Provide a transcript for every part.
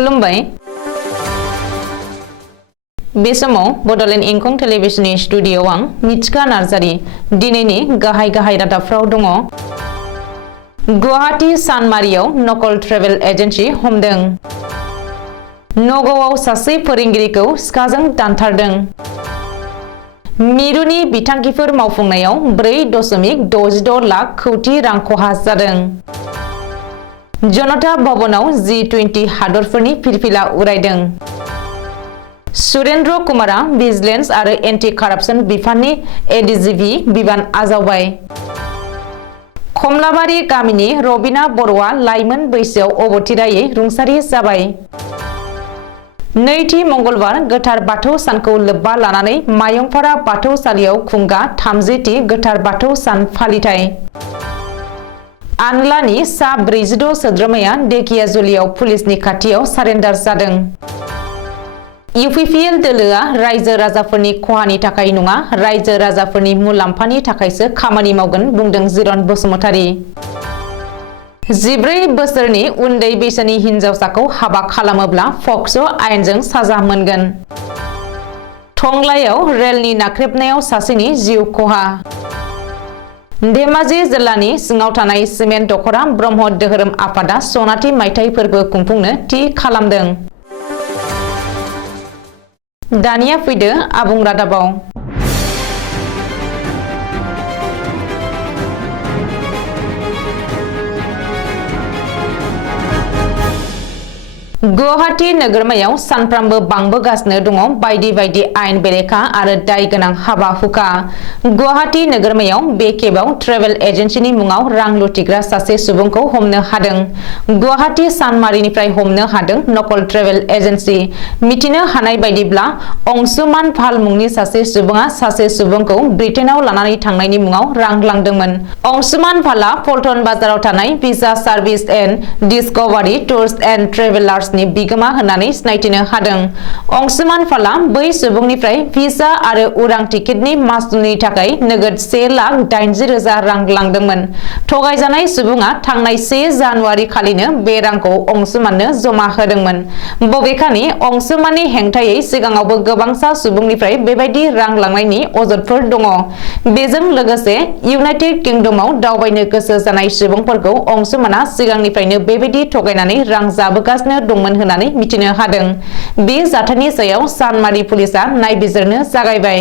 खुलुमबाय बे समाव बडलेण्ड इंखं टेलिभिजननि स्टुडियोआव आं मिथिका नार्जारी दिनैनि गाहाय रादाबफ्राव दङ। गुवाहाटी सानमारियाव नकल ट्रेभेल एजेन्सि हमदों। नगावआव सासे फोरोंगिरिखौ सिखाजों दानथारदों। मिरुनि बिथांखिफोर मावफुंनायाव 4.66 लाख कौटि रां खहा जादों। जनता भवनाव G20 हादरफोरनि फिरफिला उरायदों। सुरेन्द्र कुमारा भिजिलेन्स आरो एन्टि कारापसन बिफाननि एडिजिपि बिबान आजावबाय। कमलाबारि गामिनि रबिना बर'आ लाइमोन बैसोआव अबथिरायै रुंसारि जाबाय। नैथि मंगलबार गोथार बाथौ सानखौ लोब्बा लानानै मायंपारा बाथौसालियाव खुंगा 30थि गोथार बाथौ सान फालिथाय। आनलानि सा 46 सोद्रोमाया धेकियाजुलियाव पुलिसनि खाथियाव सारेन्डार जादों। UPPL दोलोआ रायजो राजाफोरनि खहानि थाखाय नङा, रायजो राजाफोरनि मुलाम्फानि थाखायसो खामानि मावगोन बुंदों जिरन बसुमतारी। 14 बोसोरनि उन्दै बैसोनि हिनजावसाखौ हाबा खालामोब्ला पक्सो आयेनजों साजा मोनगोन। टंलायाव रेलनि नाख्रेबनायाव सासेनि जिउ खहा। धेमाजि जिल्लानि सिङाव थानाय सिमेन्ट दख'रा ब्रह्म धोरोम आफादा सनाथि मायथाइ फोरबो खुंफुंनो थि खालामदों। दानिया फैदो आबुं रादाबाव। गुवाहाटी नोगोरमायाव सानफ्रामबो बांबोगासिनो दङ बायदि बायदि आयेन बेरेखा आरो दाय गोनां हाबा हुखा। गुवाहाटी नोगोरमायाव बे खेबाव ट्रेभेल एजेन्सिनि मुङाव रां लुथिग्रा सासे सुबुंखौ हमनो हादों। गुवाहाटी सानमारिनिफ्राय हमनो हादों नकल ट्रेभेल एजेन्सि। मिथिनो हानाय बायदिब्ला अंशुमान पाल मुंनि सासे सुबुङा सासे सुबुंखौ ब्रिटेनाव लानानै थांनायनि मुङाव रां लांदोंमोन। अंशुमान पालआ पल्टन बाजाराव थानाय visa service and discovery tours and travellers नि बिगोमा होननानै सिनायथिनो हादों। अंशुमान पालआ बै सुबुंनिफ्राय भिसा आरो उरां टिकेटनि मासुलनि थाखाय नोगोद 1,80,000 रां लांदोंमोन। थगायजानाय सुबुङा थांनाय 1 जानुवारि खालिनो बे रांखौ अंशुमाननो जमा होदोंमोन। बबेखानि अंशुमाननि हेंथायै सिगाङावबो गोबांसा सुबुंनिफ्राय बेबायदि रां लांनायनि अजदफोर दङ। बेजों लोगोसे इउनाइटेड किंडमाव दावबायनो गोसो जानाय सुबुंफोरखौ अंशुमानआ सिगांनिफ्रायनो बेबायदि थगायनानै रां जाबोगासिनो दंमोन होननानै मिथिनो हादों। बे जाथायनि सायाव सानमारि पुलिसआ नायबिजिरनो जागायबाय।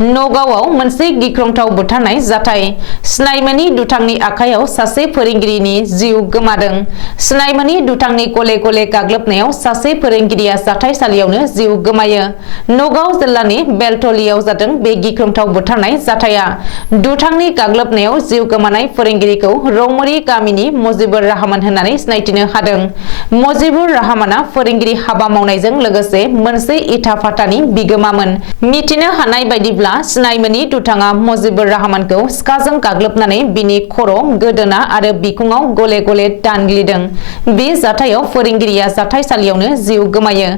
नगावआव मोनसे गिख्रंथाव बुथारनाय जाथाय। सिनायमोनि दुथांनि आखायाव सासे फोरोंगिरिनि जिउ गोमादों। सिनायमोनि दुथांनि गले गले गाग्लोबनायाव सासे फोरोंगिरिया जाथायसालियावनो जिउ गोमायो। नगाव जिल्लानि बेलतलियाव जादों बे गिख्रंथाव बुथारनाय जाथाया। दुथांनि गाग्लोबनायाव जिउ गोमानाय फोरोंगिरिखौ रौमरी गामिनि मजिबुर रहमान होननानै सिनायथिनो हादों। मजिबुर रहमाना फोरोंगिरि हाबा मावनायजों लोगोसे मोनसे इटा फातानि बिगोमामोन। मिथिनो हानाय बायदिब्ला सिनायमोनि दुथाङा मजिबुर रहमानखौ सिखाजों गाग्लोबनानै बिनि खर', गोदोना आरो बिखुङाव गले गले दानग्लिदों। बे जाथायाव फोरोंगिरिया जाथायसालियावनो जिउ गोमायो।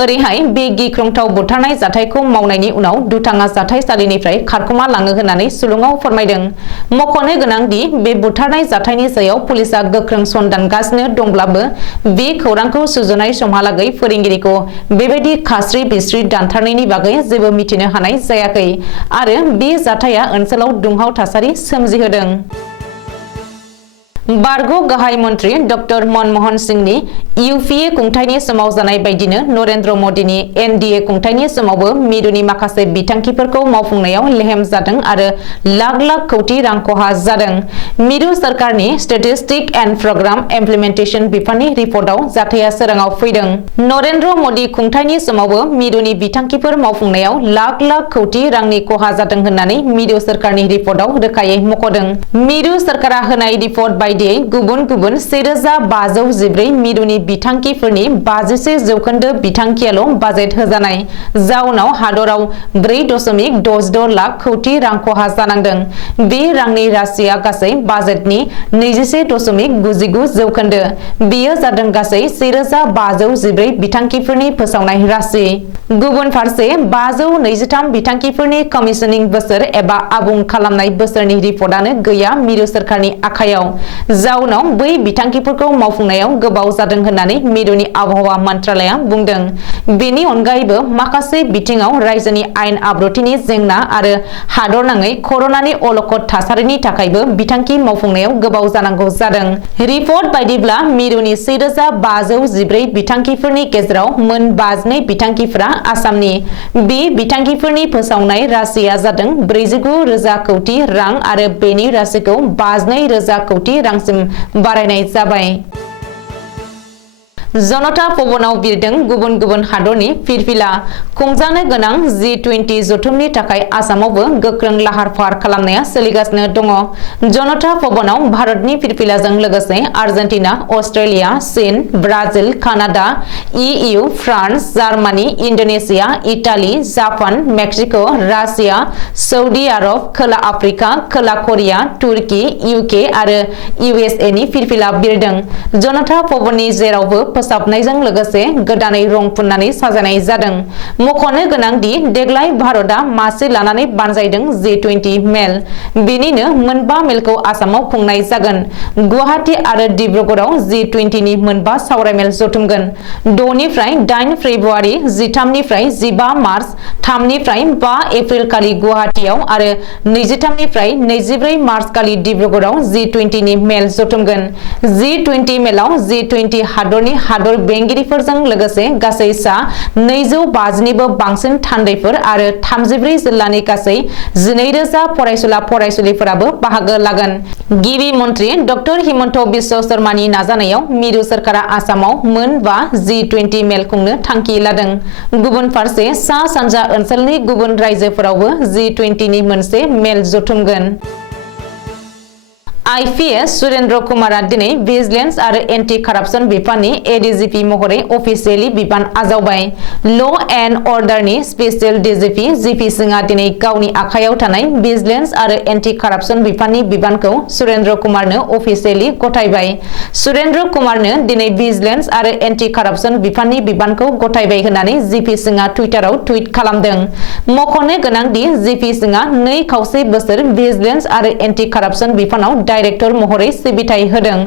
ओरैहाय बे गिख्रंथाव बुथारनाय जाथायखौ मावनायनि उनाव दुथाङा जाथायसालिनिफ्राय खारखोमा लाङो होननानै सुलुङाव फोरमायदों। मख'नो गोनांदि बे बुथारनाय जाथायनि सायाव पुलिसआ गोख्रों सन्धानगासिनो दंब्लाबो बे खौरांखौ सुजुनाय समहालागै फोरोंगिरिखौ बेबायदि खास्रि बिस्रि दानथारनायनि बागै जेबो मिथिनो हानाय जायाखै आरो बे जाथाया ओनसोलाव दुंहाव थासारि सोमजिहोदों। बारग' गाहाय मन्त्रि डक्टर मनमोहन सिंहनि UPA खुंथायनि समाव जानाय बायदिनो नरेन्द्र मदिनि NDA खुंथायनि समावबो मिरुनि माखासे बिथांखिफोरखौ मावफुंनायाव लेहेम जादों आरो लाख लाख कौटि रां खहा जादों। मिरु सरकारनि स्टेटिस्टिक एन्ड प्रग्राम इमप्लिमेन्टेशन बिफाननि रिपर्टआव जाथाया सोराङाव फैदों। नरेन्द्र मदि खुंथायनि समावबो मिरुनि बिथांखिफोर मावफुंनायाव लाख लाख कौटि रांनि खहा जादों होननानै मिरु सरकारनि रिपर्टआव रोखायै मख'दों। मिरु सरकारा होनाय रिपर्ट बायदियै गुबुन गुबुन 1,514 मिरुनि बिथांखिफोरनि 55% बिथांखियाल' बाजेट होजानाय। जाउनाव हादराव 4.66 लाख कौटि रां खहा जानांदों। बे रांनि राशिया गासै बाजेटनि 21.99%। बेयो जादों गासै 1,514 बिथांखिफोरनि फोसावनाय राशि। गुबुन फारसे 523 बिथांखिफोरनि कमिसनिं बोसोर एबा आबुं खालामनाय बोसोरनि रिपर्टआनो गैया मिरु सरकारनि आखायाव। जाउनाव बै बिथांखिफोरखौ मावफुंनायाव गोबाव जादों होननानै मिरुनि आबहावा मन्त्रालया बुंदों। बेनि अनगायैबो माखासे बिथिङाव रायजोनि आयेन आब्रुथिनि जेंना आरो हादरनाङै कर'नानि अलखद थासारिनि थाखायबो बिथांखि मावफुंनायाव गोबाव जानांगौ जादों। रिपर्ट बायदिब्ला मिरुनि 1514 बिथांखिफोरनि गेजेराव मोन 52 बिथांखिफोरा आसामनि। बे बिथांखिफोरनि फोसावनाय राशिया जादों 49,000 कौटि रां आरो बेनि राशिखौ 52,000 कौटि रांसिम बारायनाय जाबाय। जनता भवनाव बिरदों गुबुन गुबुन हादरनि फिरफिला। खुंजानो गोनां G20 जथुमनि थाखाय आसामावबो गोख्रों लाहार फाहार खालामनाया सोलिगासिनो दङ। जनता भवनाव भारतनि फिरफिलाजों लोगोसे आर्जेन्टिना, अस्ट्रेलिया, चीन, Brazil, Canada, EU, France, Germany, Indonesia, Italy, Japan, Mexico', Russia, Saudi Arab, खोला आफ्रिका, खोला करिया, तुर्की, UK आरो USA नि फिरफिला बिरदों। जनता भवननि जेरावबो फोसाबनायजों लोगोसे गोदानै रं फुननानै साजायनाय जादों। मख'नो गोनांदि देग्लाय भारतआ मासि लानानै बानजायदों G20 मेल। बेनिनो मोनबा मेलखौ आसामाव खुंनाय जागोन। गुवाहाटी आरो डिब्रुगड़आव G20 नि मोनबा सावरायमेल जथुमगोन। 6 निफ्राय 8 फेब्रुआरि, 13 निफ्राय 15 मार्च, 3 निफ्राय 5 एप्रिल खालि गुवाहाटीआव आरो 23 निफ्राय 24 मार्च खालि डिब्रुगड़आव G20 नि मेल जथुमगोन। G20 मेलाव G20 हादरनि हादर बेंगिरिफोरजों लोगोसे गासै सा 250 निबो बांसिन थान्दैफोर आरो 34 जिल्लानि गासै 12,000 फरायसुला फरायसुलिफोराबो बाहागो लागोन। गिबि मन्त्रि डक्टर हिमन्त बिश्व शर्मानि नाजानायाव मिरु सोरखारा आसामाव मोन 5 G20 मेल खुंनो थांखि लादों। गुबुन फारसे सा सानजा ओनसोलनि गुबुन रायजोफोरावबो G20 नि मोनसे मेल जथुमगोन। IPS सुरेन्द्र कुमारा दिनै भिजिलेन्स आरो एन्टि कारापसन बिफाननि ADGP महरै अफिसियेलि बिबान आजावबाय। ल एन्ड अर्डारनि स्पेसियेल DGP GP सिंहआ दिनै गावनि आखायाव थानाय भिजिलेन्स आरो एन्टि कारापसन बिफाननि बिबानखौ सुरेन्द्र कुमारनो अफिसियेलि गथायबाय। सुरेन्द्र कुमारनो दिनै भिजिलेन्स आरो एन्टि कारापसन बिफाननि बिबानखौ गथायबाय होननानै GP सिंहआ टुइटाराव टुइट खालामदों। मख'नो गोनांदि GP सिंहआ 2.5 बोसोर भिजिलेन्स आरो एन्टि कारापसन बिफानाव डाइरेक्टर महरै सिबिथाय होदों।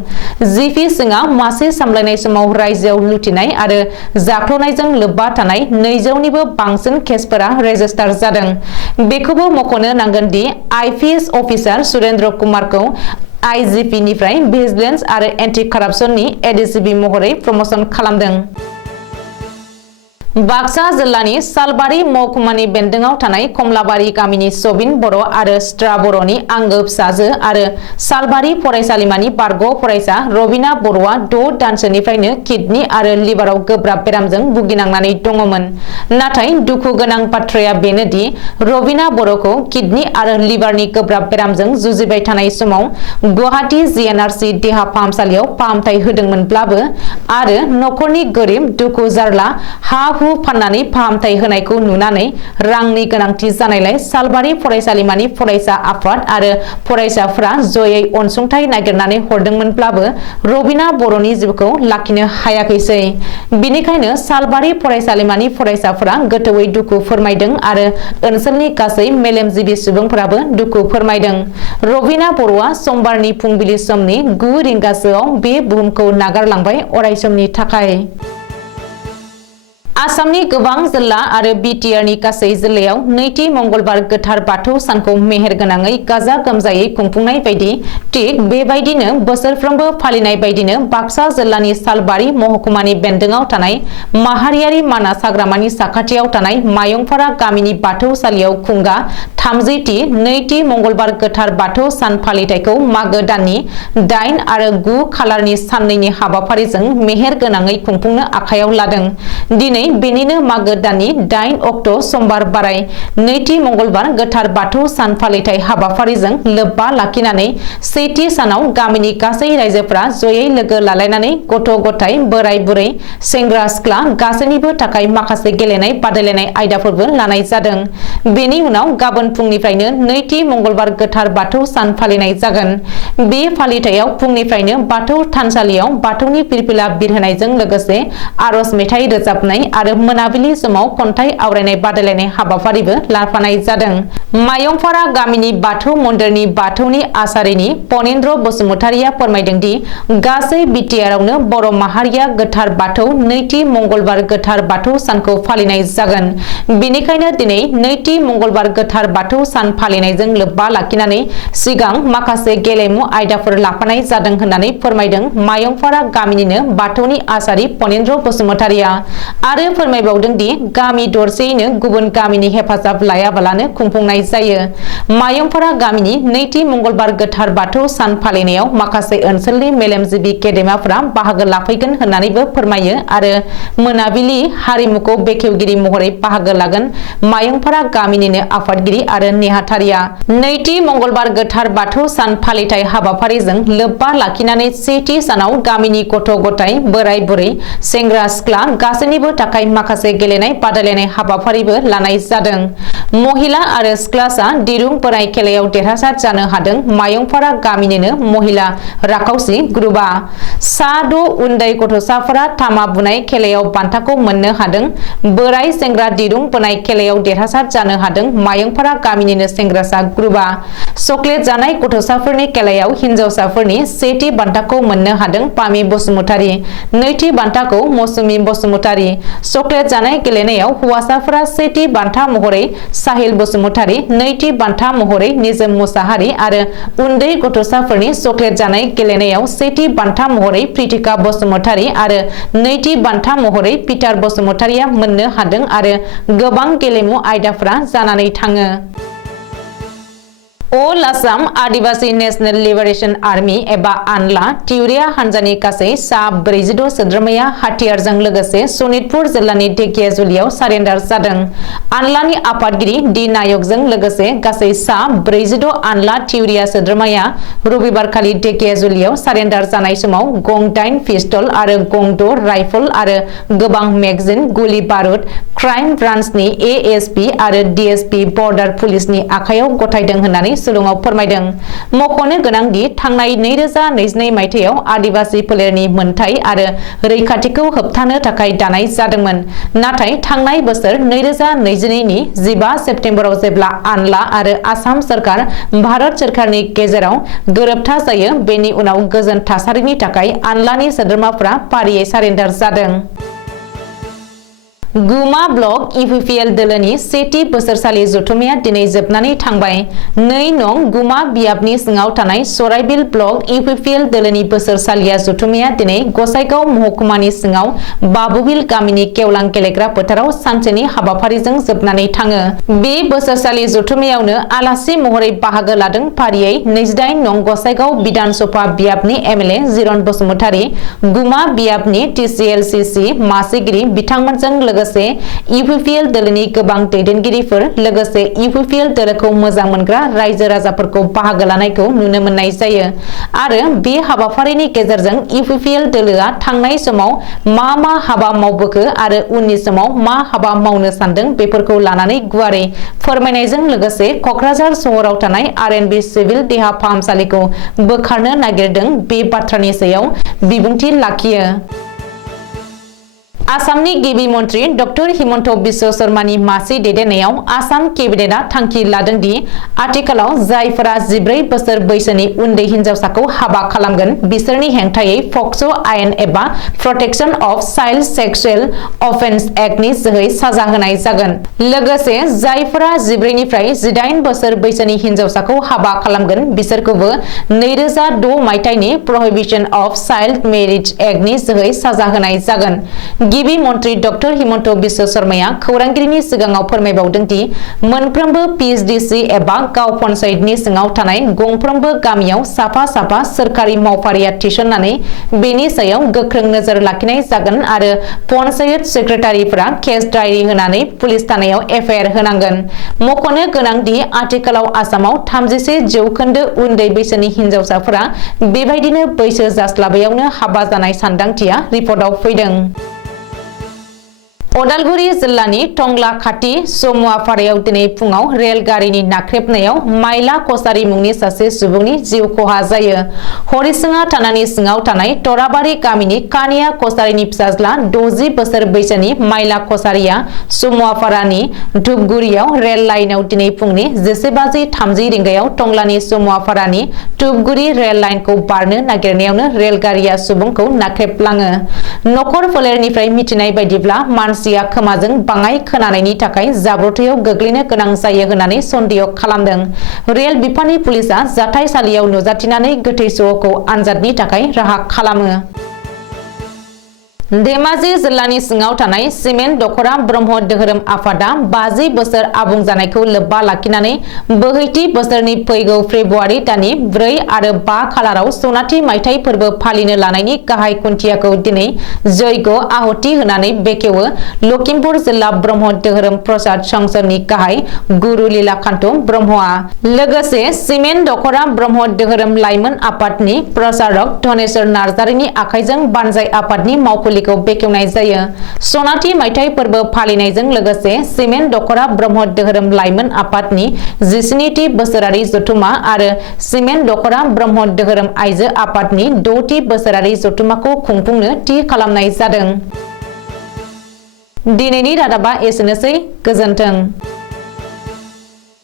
GP सिंहआ मासि सामलायनाय समाव रायजोआव लुथिनाय आरो जाख्ल'नायजों लोब्बा थानाय 200 निबो बांसिन केसफोरा रेजिस्टार जादों। बेखौबो मख'नो नांगोन दि IPS अफिसार सुरेन्द्र कुमारखौ IGP निफ्राय भिजिलेन्स आरो एन्टि कारापसननि ADGP महरै प्रमोशन खालामदों। बाक्सा जिल्लानि सालबारि महकुमानि बेन्दोङाव थानाय कमलाबारि गामिनि सबिन बर' आरो सित्रा बर'नि आंगो फिसाजो आरो सालबारि फरायसालिमानि बारग' फरायसा रबिना बर'आ 6 दानसोनिफ्रायनो किडनि आरो लिभाराव गोब्राब बेरामजों भुगिनांनानै दङमोन। नाथाय दुखु गोनां बाथ्राया बेनोदि रबिना बर'खौ किडनि आरो लिभारनि गोब्राब बेरामजों जुजिबाय थानाय समाव गुवाहाटी GNRC देहा फाहामसालियाव फाहामथाय होदोंमोनब्लाबो आरो नखरनि गोरिब दुखु जारला हा-हु फाननानै फाहामथाय होनायखौ नुनानै रांनि गोनांथि जानायलाय सालबारि फरायसालिमानि फरायसा आफाद आरो फरायसाफोरा जयै अनसुंथाइ नागिरनानै हरदोंमोनब्लाबो रबिना बर'नि जिउखौ लाखिनो हायाखैसै। बेनिखायनो सालबारि फरायसालिमानि फरायसाफोरा गोथौयै दुखु फोरमायदों आरो ओनसोलनि गासै मेलेमजिबि सुबुंफोराबो दुखु फोरमायदों। रबिना बर'आ समबारनि फुंबिलि समनि 9 रिंगासोआव बे बुहुमखौ नागारलांबाय अरायसमनि थाखाय। आसामनि गोबां जिल्ला आरो BTRनि गासै जिल्लायाव नैथि मंगलबार गोथार बाथौ सानखौ मेहेर गोनाङै गाजा गोमजायै खुंफुंनाय बायदि थिग बेबायदिनो बोसोरफ्रोमबो फालिनाय बायदिनो बाक्सा जिल्लानि सालबारि महकुमानि बेन्दोङाव थानाय माहारियारि मानास हाग्रामानि साखाथियाव थानाय मायंपारा गामिनि बाथौसालियाव खुंगा 30थि नैथि मंगलबार गोथार बाथौ सान फालिथायखौ मागो दाननि 8 आरो 9 खालारनि साननैनि हाबाफारिजों मेहेर गोनाङै खुंफुंनो आखायाव लादों। दिनै बेनिनो मागो दाननि 8 अक्ट' समबार बाराय नैथि मंगलबार गोथार बाथौ सान फालिथाय हाबाफारिजों लोब्बा लाखिनानै सेथि सानाव गामिनि गासै रायजोफोरा जयै लोगो लालायनानै गथ' गथाय बोराय बुरै सेंग्रा सिख्ला गासैनिबो थाखाय माखासे गेलेनाय बादायलायनाय आयदाफोरबो लानाय जादों। बेनि उनाव गाबोन फुंनिफ्रायनो नैथि मंगलबार गोथार बाथौ सान फालिनाय जागोन। बे फालिथायाव फुंनिफ्रायनो बाथौ थानसालियाव बाथौनि फिरफिला बिरहोनायजों लोगोसे आरज मेथाइ रोजाबनाय आरो मोनाबिलि समाव खन्थाइ आवरायनाय बादायलायनाय हाबाफारिबो लाफानाय जादों। मायंपारा गामिनि बाथौ मन्दिरनि बाथौनि आसारिनि पनेन्द्र बसुमतारिया फोरमायदों दि गासै बिटिआरआवनो बर' माहारिया गोथार बाथौ नैथि मंगलबार गोथार बाथौ सानखौ फालिनाय जागोन। बेनिखायनो दिनै नैथि मंगलबार गोथार बाथौ सान फालिनायजों लोब्बा लाखिनानै सिगां माखासे गेलेमु आयदाफोर लाफानाय जादों होननानै फोरमायदों मायंपारा गामिनिनो बाथौनि आसारि पनेन्द्र बसुमतारिया आरो फोरमायबावदों दि गामि दरसेयैनो गुबुन गामिनि हेफाजाब लायाबालानो खुंफुंनाय जायो। मायंपारा गामिनि नैथि मंगलबार गोथार बाथौ सान फालिनायाव माखासे ओनसोलनि मेलेमजिबि गेदेमाफोरा बाहागो लाफैगोन होननानैबो फोरमायो आरो मोनाबिलि हारिमुखौ बेखेवगिरि महरै बाहागो लागोन मायंपारा गामिनिनो आफादगिरि आरो नेहाथारिया। नैथि मंगलबार गोथार बाथौ सान फालिथाय हाबाफारिजों लोब्बा लाखिनानै सेथि सानाव गामिनि गथ' गथाय बोराय बुरै सेंग्रा सिख्ला गासैनिबो थाखाय माखासे गेलेनाय बादायलायनाय हाबाफारिबो लानाय जादों। महिला आरो सिख्लासा दिरुं बोनाय खेलायाव देरहासार जानो हादों मायंपारा गामिनिनो महिला राखावसि ग्रुपआ। सा 6 उन्दै गथ'साफोरा तामा बुनाय खेलायाव बान्थाखौ मोननो हादों। बोराय सेंग्रा दिरुं बोनाय खेलायाव देरहासार जानो हादों मायंपारा गामिनिनो सेंग्रासा ग्रुपआ। चकलेट जानाय गथ'साफोरनि खेलायाव हिनजावसाफोरनि सेथि बान्थाखौ मोननो हादों पामि बसुमतारी, नैथि बान्थाखौ मौसुमि बसुमतारी। चकलेट जानाय गेलेनायाव हौवासाफोरा सेथि बान्था महरै साहिल बसुमतारी, नैथि बान्था महरै निजोम मुसाहारि आरो उन्दै गथ'साफोरनि चकलेट जानाय गेलेनायाव सेथि बान्था महरै प्रितिका बसुमतारी आरो नैथि बान्था महरै पिटार बसुमतारिया मोननो हादों आरो गोबां गेलेमु आयदाफोरा जानानै थाङो। अल आसाम आदिबासी नेशनेल लिबारेशन आर्मी एबा आनला तिउरिया हानजानि गासै सा 46 सोद्रोमाया हाथियारजों लोगोसे सनितपुर जिल्लानि ढेकियाजुलियाव सारेन्डार जादों। आनलानि आफादगिरि डि नायकजों लोगोसे गासै सा 46 आनला तिउरिया सोद्रोमाया रबिबारखालि ढेकियाजुलियाव सारेन्डार जानाय समाव गं 8 पिस्तल आरो गं 6 राइफल आरो गोबां मेगजिन, गुलि बारुद क्राइम ब्रान्चनि एएसपि आरो डिएसपि बर्डार पुलिसनि आखायाव गथायदों होननानै सुलुङाव फोरमायदों। मख'नो गोनांदि थांनाय 2022 मायथाइयाव आदिबासी फोलेरनि मोनथाय आरो रैखाथिखौ होबथानो थाखाय दानाय जादोंमोन। नाथाय थांनाय बोसोर 2022 नि 15 सेप्तेम्बराव जेब्ला आनला आरो आसाम सरकार भारत सरकारनि गेजेराव गोरोबथा जायो बेनि उनाव गोजोन थासारिनि थाखाय आनलानि सोद्रोमाफोरा फारियै सारेन्डार जादों। गुमा ब्लक इउपिपिएल दोलोनि सेथि बोसोरसालि जथुमाया दिनै जोबनानै थांबाय। 2 नं गुमा बियाबनि सिङाव थानाय सराइबिल ब्लक इउपिपिएल दोलोनि बोसोरसालिया जथुमाया दिनै गसाइगाव महकुमानि सिङाव बाबुबिल गामिनि गेवलां गेलेग्रा फोथाराव सानसेनि हाबाफारिजों जोबनानै थाङो। बे बोसोरसालि जथुमायावनो आलासि महरै बाहागो लादों फारियै 28 नं गसाइगाव बिधान सभा बियाबनि एमएलए जिरन बसुमतारी, गुमा बियाबनि टिसिएलसिसि मासिगिरि बिथांमोनजों लोगोसे इउपिपिएल दोलोनि गोबां दैदेनगिरिफोर लोगोसे इउपिपिएल दोलोखौ मोजां मोनग्रा रायजो राजाफोरखौ बाहागो लानायखौ नुनो मोननाय जायो आरो बे हाबाफारिनि गेजेरजों इउपिपिएल दोलोआ थांनाय समाव मा हाबा मावबोखो आरो उननि समाव मा हाबा मावनो सानदों बेफोरखौ लानानै गुवारै फोरमायनायजों लोगोसे कक्राझार सहराव थानाय आरएनबि सिभिल देहा फाहामसालिखौ बोखारनो नागिरदों बे बाथ्रानि सायाव बिबुंथि लाखियो। आसामनि गिबि मन्त्रि डक्टर हिमन्त बिश्व शर्मानि मासि दैदेननायाव आसाम केबिनेटआ थांखि लादों दि आथिखालाव जायफोरा 14 बोसोर बैसोनि उन्दै हिनजावसाखौ हाबा खालामगोन बिसोरनि हेंथायै पक्सो आयेन एबा प्रटेक्शन अफ चाइल्ड सेक्सुएल अफेन्स एक्टनि जोहै साजा होनाय जागोन। लोगोसे जायफोरा 14 निफ्राय 18 बोसोर बैसोनि हिनजावसाखौ हाबा खालामगोन बिसोरखौबो 2006 मायथाइनि प्रहिबिशन अफ चाइल्ड मैरिज एक्टनि जोहै साजा होनाय जागोन। गिबि मन्त्रि डक्टर हिमन्त बिश्व शर्माया खौरांगिरिनि सिगाङाव फोरमायबावदों दि मोनफ्रोमबो पिएचडिसि एबा गाव पन्चायतनि सिङाव थानाय गंफ्रोमबो गामियाव साफा सोरखारि मावफारिया थिसननानै बेनि सायाव गोख्रों नोजोर लाखिनाय जागोन आरो पन्चायत सेक्रेटारिफोरा केस डायरि होनानै पुलिस थानायाव एफआइआर होनांगोन। मख'नो गोनांदि आथिखालाव आसामाव 31% उन्दै बैसोनि हिनजावसाफोरा बेबायदिनो बैसो जास्लाबैयावनो हाबा जानाय सानदांथिया रिपर्टआव फैदों। अदालगुरि जिल्लानि टंला खाथि समुआपारायाव दिनै फुङाव रेलगारिनि नाख्रेबनायाव माइला कसारी मुंनि सासे सुबुंनि जिउ खहा जायो। हरिसिङा थानानि सिङाव थानाय तराबारि गामिनि कानिया कसारीनि फिसाज्ला 60 बोसोर बैसोनि माइला कसारीया समुआपारानि धुपगुरियाव रेल लाइनआव दिनै फुंनि 11:30 रिंगायाव टंलानि समुआपारानि धुपगुरि रेल लाइनखौ बारनो नागिरनायावनो रेलगारिया सुबुंखौ नाख्रेबलाङो। नखर फोलेरनिफ्राय मिथिनाय बायदिब्ला मानसिया खोमाजों बाङाय खोनानायनि थाखाय जाब्रबथायाव गोग्लैनो गोनां जायो होननानै सन्देह खालामदों। रेल बिफाननि पुलिसआ जाथायसालियाव नुजाथिनानै गोथै सहखौ आनजादनि थाखाय राहा खालामो। धेमाजि जिल्लानि सिङाव थानाय सिमेन्ट दखरा ब्रह्म धोरोम आफादा 50 बोसोर आबुं जानायखौ लोब्बा लाखिनानै बोहैथि बोसोरनि फैगौ फेब्रुवारि दाननि 4 आरो 5 खालाराव सनाथि मायथाइ फोरबो फालिनो लानायनि गाहाय खुन्थियाखौ दिनै जयग आहुति होनानै बेखेवो लखिमपुर जिल्ला ब्रह्म धोरोम प्रसाद संसदनि गाहाय गुरु लीलाकान्त ब्रह्मआ। लोगोसे सिमेन्ट दखरा ब्रह्म धोरोम लाइमोन आफादनि प्रचारक धनेश्वर नार्जारिनि आखाइजों बानजाय आफादनि मावखुलि बेखेवनाय जायो। सनाथि मायथाइ फोरबो फालिनायजों लोगोसे सिमेन्ट दखरा ब्रह्म धोरोम लाइमोन आफादनि 17थि बोसोरारि जथुमा आरो सिमेन्ट दखरा ब्रह्म धोरोम आइजो आफादनि 6थि बोसोरारि जथुमाखौ खुंफुंनो थि खालामनाय जादों। दिनैनि रादाबा एसेनोसै। गोजोन्थों।